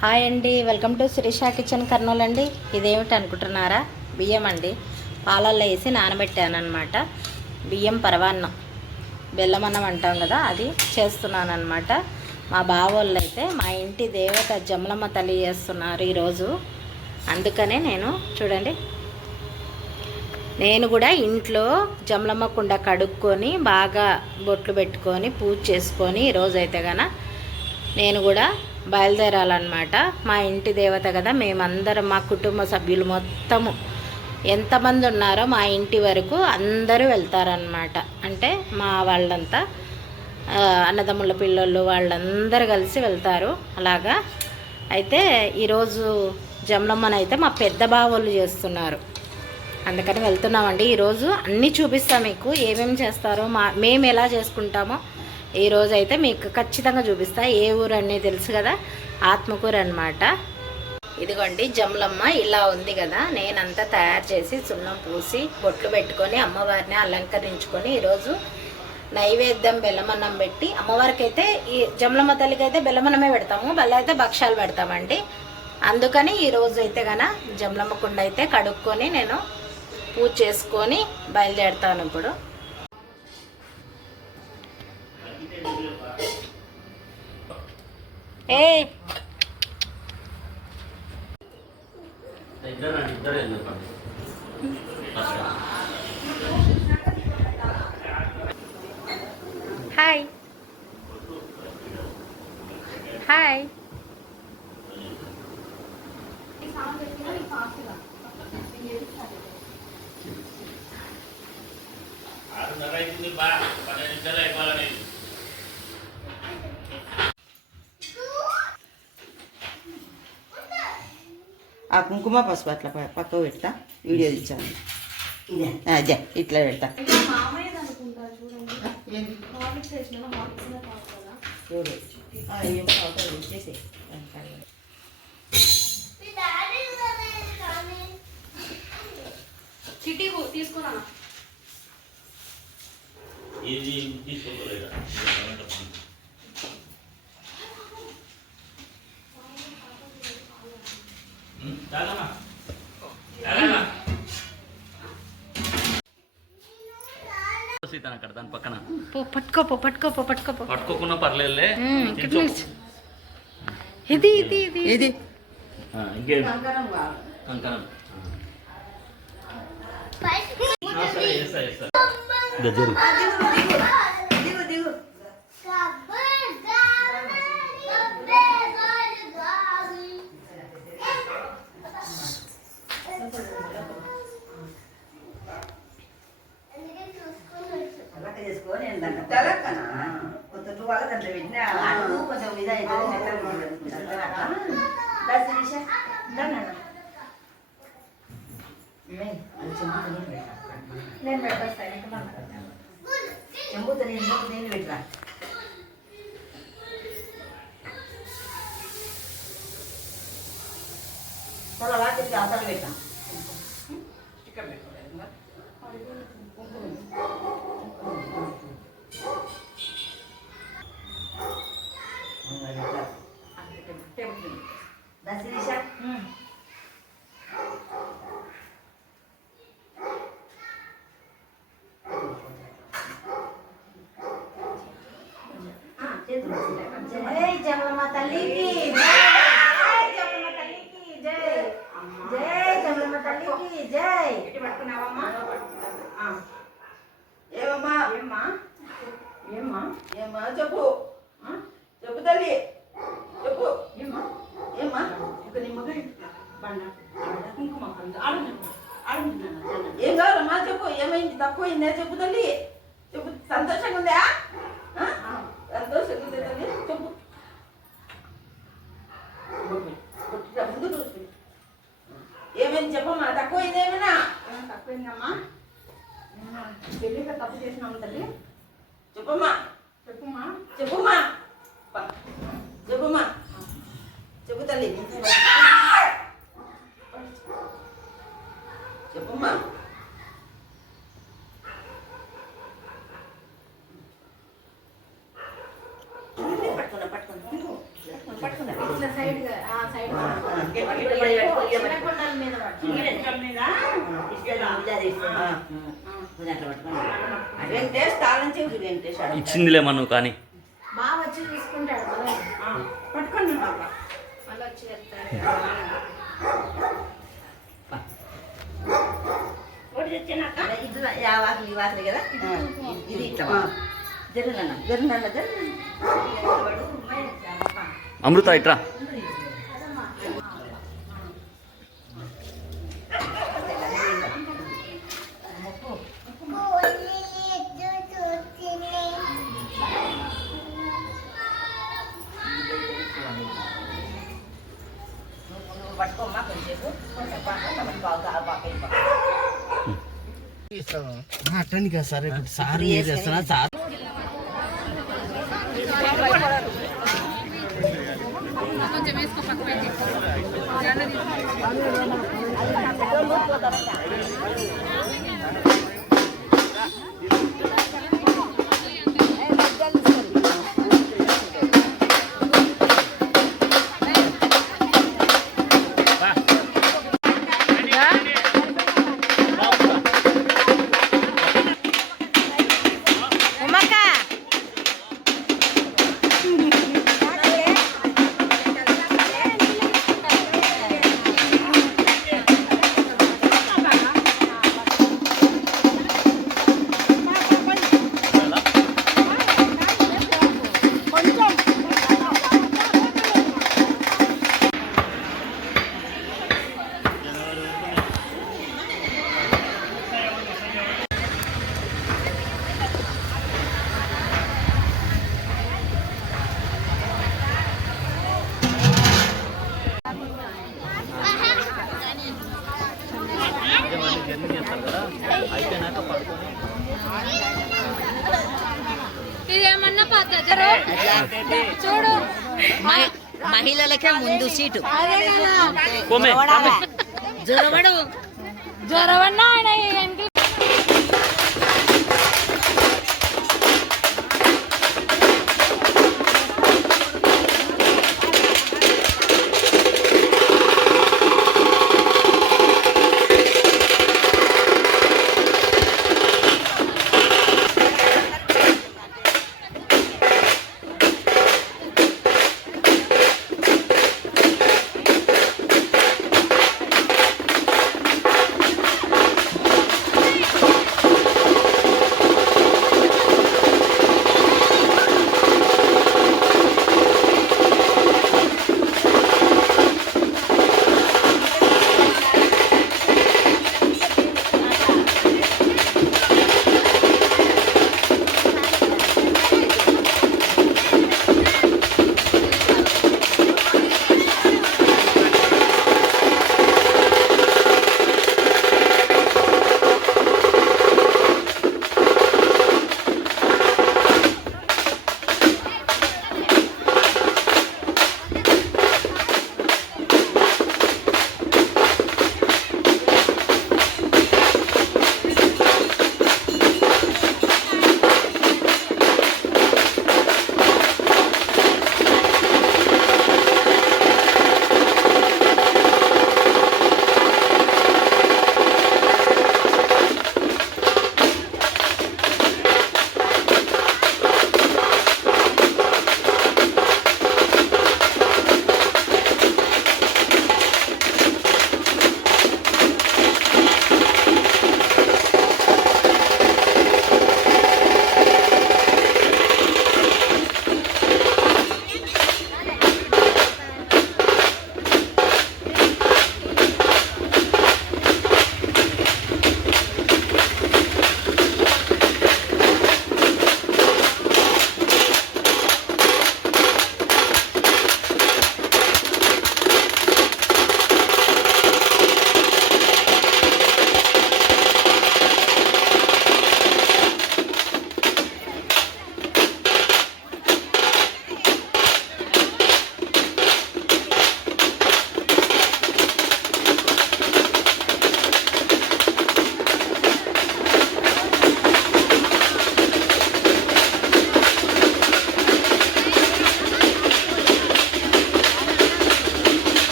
Hi అండి, welcome to Sirisha kitchen Kurnool అండి. ఇదేమిటి అనుకుంటున్నారా? బియ్యం అండి, పాలల్లో వేసి నానబెట్టాను అనమాట. బియ్యం పరవాన్నం, బెల్లమన్నం అంటాం కదా, అది చేస్తున్నాను అనమాట. మా బావోళ్ళు అయితే మా ఇంటి దేవత జమలమ్మ తల్లి చేస్తున్నారు ఈరోజు. అందుకనే నేను చూడండి, నేను కూడా ఇంట్లో జమలమ్మ కుండ కడుక్కొని బాగా బొట్లు పెట్టుకొని పూజ చేసుకొని ఈరోజైతే కనుక నేను కూడా బయలుదేరాలన్నమాట. మా ఇంటి దేవత కదా, మేమందరం మా కుటుంబ సభ్యులు మొత్తము ఎంతమంది ఉన్నారో మా ఇంటి వరకు అందరూ వెళ్తారనమాట. అంటే మా వాళ్ళంతా అన్నదమ్ముల పిల్లలు వాళ్ళందరూ కలిసి వెళ్తారు అలాగా. అయితే ఈరోజు జమలమ్మనైతే మా పెద్ద బావోళ్ళు చేస్తున్నారు, అందుకని వెళ్తున్నామండి. ఈరోజు అన్నీ చూపిస్తాం మీకు, ఏమేమి చేస్తారో మేము ఎలా చేసుకుంటామో ఈరోజు అయితే మీకు ఖచ్చితంగా చూపిస్తా. ఏ ఊరు అనేది తెలుసు కదా, ఆత్మకూరు అనమాట. ఇదిగోండి జమలమ్మ ఇలా ఉంది కదా, నేనంతా తయారు చేసి సున్నం పూసి బొట్లు పెట్టుకొని అమ్మవారిని అలంకరించుకొని ఈరోజు నైవేద్యం బెల్లమన్నం పెట్టి అమ్మవారికి అయితే, ఈ జమలమ్మ తల్లికి అయితే బెల్లమన్నమే పెడతాము, బెల్ల అయితే భక్షాలు పెడతామండి. అందుకని ఈరోజు అయితే కనుక జమలమ్మ కుండ అయితే కడుక్కొని నేను పూజ చేసుకొని బయలుదేరుతాను ఇప్పుడు. Hi hi. ఆ కుంకుమ పసుపు అట్లా పక్క పెడతా, వీడియో ఇచ్చాను. అదే ఇట్లా పెడతా. చిట్టి తీసుకున్నా అక్కడ దాని పక్కన పట్టుకోకున్నా పర్లేదులే. ఇది ఇది ఇది ఇది ఇంకేం కంకణం గజ్జరి నేను పెట్టేస్తాను, చెంబుతో నేను పెట్టరా. చాలా రాత్రికి అసలు పెట్టాం ఇక్కడ పెట్టుకోలేదు. దశ జై జమలమ్మ తల్లికి, జై జమలమ్మ తల్లికి జై, జై జమలమ్మ తల్లికి జై. పట్టుకున్నావమ్మా? ఏమమ్మా ఏమ్మా ఏమ్మా ఏమ్మా చెప్పు, చెప్పు తల్లి చెప్పు. ఏమ్మా ఏమ్మా ఇక నిమ్మగా బండ కుంకుమ ఏం కావాలమ్మా చెప్పు, ఏమైంది తక్కువైందా చెప్పు తల్లి చెప్పు. సంతోషంగా ఉందా? సంతోషంగా ఉందా తల్లి చెప్పు. ముందు ఏమైంది చెప్పమ్మా, తక్కువైంది ఏమైనా? తక్కువైందమ్మా, పెళ్ళిగా తప్పు చేసినాము తల్లి చెప్పమ్మా. చెప్పుమ్మా చెప్పుమ్మా చెప్పుమ్మా చెప్పు తల్లి చెప్పుమ్మా. పట్టుకున్నా పట్టుకున్నా పట్టుకున్నా సైడ్ వెంకటేష్ తాళం చెవి వెంకటేష్ ఇచ్చిందిలేమా నువ్వు కానీ బాగా వచ్చి తీసుకుంటాడు కదా పట్టుకోండి పాప మళ్ళీ వచ్చి చెప్తాడు ఈ వాసన కదా ఇది ఇట్లా జరుగునన్న జరుగునన్న జరుగు అమృత ఇట్రా పట్టుకోమ్మా కొంచెంసేపు కొంచెం అట్టని కదా సార్ ఇప్పుడు సార్ ఏం చేస్తున్నా సార్ ఉమ్మక్క అయిపోయినాక పడుకొని ఇదేమన్నా పద్ధతి చూడు మహిళలకే ముందు సీటు కోమే జొరవడు జ్వరమన్నా ఆయన